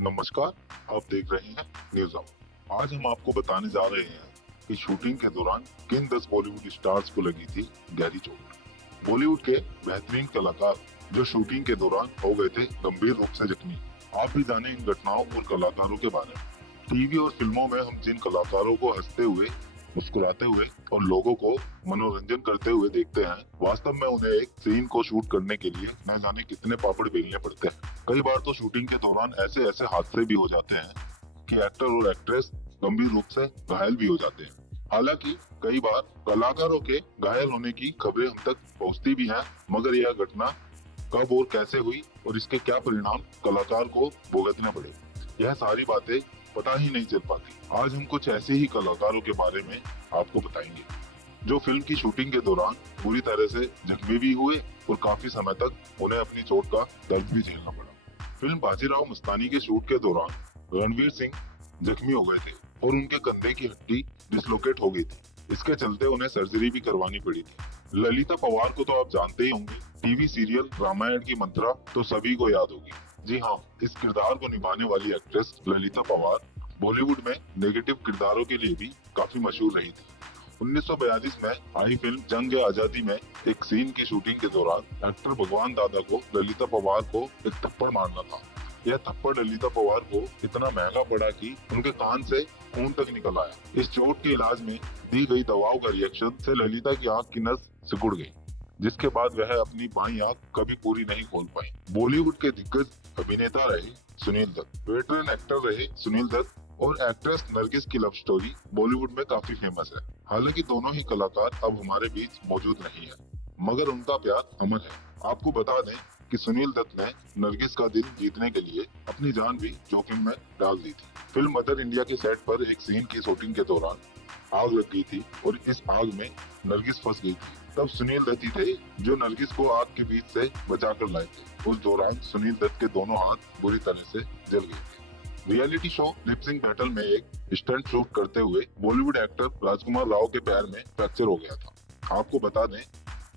नमस्कार। आप देख रहे हैं न्यूज आवर। आज हम आपको बताने जा रहे हैं कि शूटिंग के दौरान किन 10 बॉलीवुड स्टार्स को लगी थी गहरी चोट। बॉलीवुड के बेहतरीन कलाकार जो शूटिंग के दौरान हो गए थे गंभीर रूप से जख्मी। आप भी जाने इन घटनाओं और कलाकारों के बारे में। टीवी और फिल्मों में हम जिन कलाकारों को हंसते हुए, मुस्कुराते हुए और लोगों को मनोरंजन करते हुए देखते हैं, वास्तव में उन्हें एक सीन को शूट करने के लिए न जाने कितने पापड़ बेलने पड़ते हैं। कई बार तो शूटिंग के दौरान ऐसे ऐसे हादसे भी हो जाते हैं कि एक्टर और एक्ट्रेस गंभीर रूप से घायल भी हो जाते हैं। हालांकि कई बार कलाकारों के घायल होने की खबरें हम तक पहुंचती भी हैं, मगर यह घटना कब और कैसे हुई और इसके क्या परिणाम कलाकार को भुगतने पड़े, यह सारी बातें पता ही नहीं चल पाती। आज हम कुछ ऐसे ही कलाकारों के बारे में आपको बताएंगे जो फिल्म की शूटिंग के दौरान पूरी तरह से जख्मी भी हुए और काफी समय तक उन्हें अपनी चोट का दर्द भी झेलना पड़ा। फिल्म बाजीराव मस्तानी के शूट के दौरान रणवीर सिंह जख्मी हो गए थे और उनके कंधे की हड्डी डिसलोकेट हो गई थी। इसके चलते उन्हें सर्जरी भी करवानी पड़ी थी। ललिता पवार को तो आप जानते ही होंगे, टीवी सीरियल रामायण की मंत्रा तो सभी को याद होगी। जी हाँ, इस किरदार को निभाने वाली एक्ट्रेस ललिता पवार बॉलीवुड में नेगेटिव किरदारों के लिए भी काफी मशहूर रही थी। 1942 में आई फिल्म जंग आजादी में एक सीन की शूटिंग के दौरान एक्टर भगवान दादा को ललिता पवार को एक थप्पड़ मारना था। यह थप्पड़ ललिता पवार को इतना महंगा पड़ा कि उनके कान से खून तक निकल आया। इस चोट के इलाज में दी गई दवाओं का रिएक्शन से ललिता की आंख की नस सिकुड़ गई, जिसके बाद वह अपनी बाईं आंख कभी पूरी नहीं खोल पाई। बॉलीवुड के दिग्गज अभिनेता रहे सुनील दत्त। वेटरन एक्टर रहे सुनील दत्त और एक्ट्रेस नरगिस की लव स्टोरी बॉलीवुड में काफी फेमस है। हालांकि दोनों ही कलाकार अब हमारे बीच मौजूद नहीं है, मगर उनका प्यार अमर है। आपको बता दें कि सुनील दत्त ने नरगिस का दिल जीतने के लिए अपनी जान भी जोखिम में डाल दी थी। फिल्म मदर इंडिया के सेट पर एक सीन की शूटिंग के दौरान आग लग गई थी और इस आग में नरगिस फंस गई थी। तब सुनील दत्त ही थे जो नरगिस को आग के बीच से बचा कर लाए थे। उस दौरान सुनील दत्त के दोनों हाथ बुरी तरह से जल गए थे। Reality show lip sync battle में एक स्टंट शूट करते हुए बॉलीवुड एक्टर राजकुमार राव के पैर में फ्रैक्चर हो गया था। आपको बता दें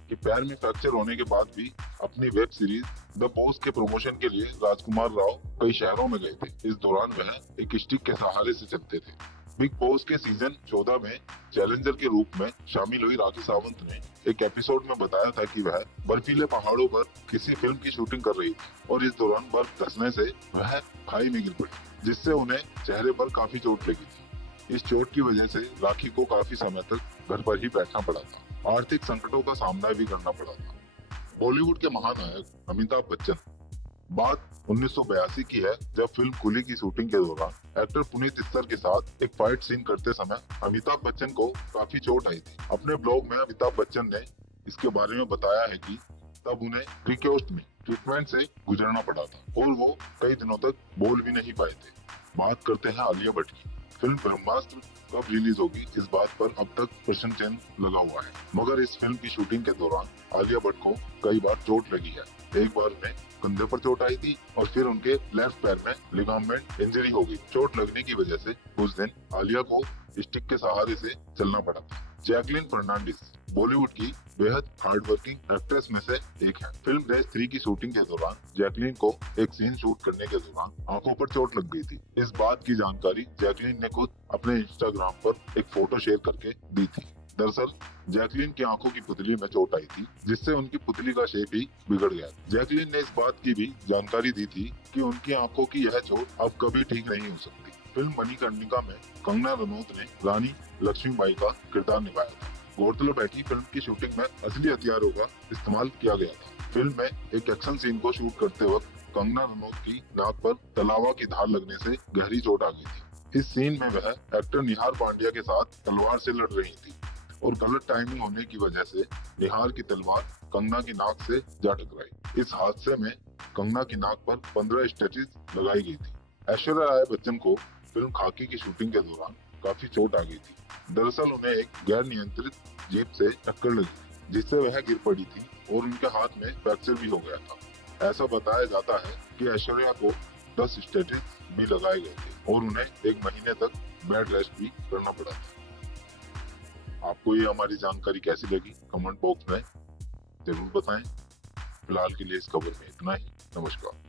कि पैर में फ्रैक्चर होने के बाद भी अपनी वेब सीरीज द बॉस के प्रमोशन के लिए राजकुमार राव कई शहरों में गए थे। इस दौरान वह एक स्टिक के सहारे से चलते थे। बिग बॉस के सीजन 14 में चैलेंजर के रूप में शामिल हुई राखी सावंत ने एक एपिसोड में बताया था कि वह बर्फीले पहाड़ों पर किसी फिल्म की शूटिंग कर रही थी और इस दौरान बर्फ धंसने से वह खाई में गिर पड़ी, जिससे उन्हें चेहरे पर काफी चोट लगी थी। इस चोट की वजह से राखी को काफी समय तक घर पर ही बैठना पड़ा था। आर्थिक संकटों का सामना भी करना पड़ा था। बॉलीवुड के महानायक अमिताभ बच्चन। बात 1982 की है, जब फिल्म कुली की शूटिंग के दौरान एक्टर पुनीत इस्सर के साथ एक फाइट सीन करते समय अमिताभ बच्चन को काफी चोट आई थी। अपने ब्लॉग में अमिताभ बच्चन ने इसके बारे में बताया है कि तब उन्हें ट्रिकोस्टमी ट्रीटमेंट से गुजरना पड़ा था और वो कई दिनों तक बोल भी नहीं पाए थे। बात करते हैं आलिया भट्ट की। फिल्म ब्रह्मास्त्र कब रिलीज होगी, इस बात पर अब तक प्रश्न चिन्ह लगा हुआ है, मगर इस फिल्म की शूटिंग के दौरान आलिया भट्ट को कई बार चोट लगी है। एक बार उन्हें कंधे पर चोट आई थी और फिर उनके लेफ्ट पैर में लिगामेंट इंजरी हो गई। चोट लगने की वजह से उस दिन आलिया को स्टिक के सहारे से चलना पड़ा था। जैकलीन फर्नांडिस बॉलीवुड की बेहद हार्डवर्किंग एक्ट्रेस में से एक है। फिल्म रेस 3 की शूटिंग के दौरान जैकलीन को एक सीन शूट करने के दौरान आंखों पर चोट लग गई थी। इस बात की जानकारी जैकलीन ने खुद अपने इंस्टाग्राम पर एक फोटो शेयर करके दी थी। दरअसल जैकलीन की आंखों की पुतली में चोट आई थी, जिससे उनकी पुतली का शेप ही बिगड़ गया। जैकलीन ने इस बात की भी जानकारी दी थी कि उनकी आंखों की यह चोट अब कभी ठीक नहीं हो सकती। फिल्म मणिकर्णिका में कंगना रनौत ने रानी लक्ष्मीबाई का किरदार निभाया था। गौरतलब है कि फिल्म की शूटिंग में असली हथियारों का इस्तेमाल किया गया था। फिल्म में एक एक्शन सीन को शूट करते वक्त कंगना रनौत की नाक पर तलवार की धार लगने से गहरी चोट आ गई थी। इस सीन में वह एक्टर निहार पांड्या के साथ तलवार से लड़ रही थी और गलत टाइमिंग होने की वजह से निहार की तलवार कंगना की नाक से जा टकराई। इस हादसे में कंगना की नाक पर 15 स्टिचेस लगाई गई थी। ऐश्वर्या राय बच्चन को फिल्म खाकी की शूटिंग के दौरान काफी चोट आ गई थी। दरअसल उन्हें एक गैर नियंत्रित जीप से टक्कर लगी, जिससे वह गिर पड़ी थी और उनके हाथ में फ्रैक्चर भी हो गया था। ऐसा बताया जाता है कि ऐश्वर्या को 10 स्टिचेस भी लगाए गए थे और उन्हें 1 महीने तक बेड रेस्ट भी करना पड़ा था। आपको ये हमारी जानकारी कैसी लगी, कमेंट बॉक्स में जरूर बताएं। फिलहाल के लिए इस खबर में इतना ही। नमस्कार।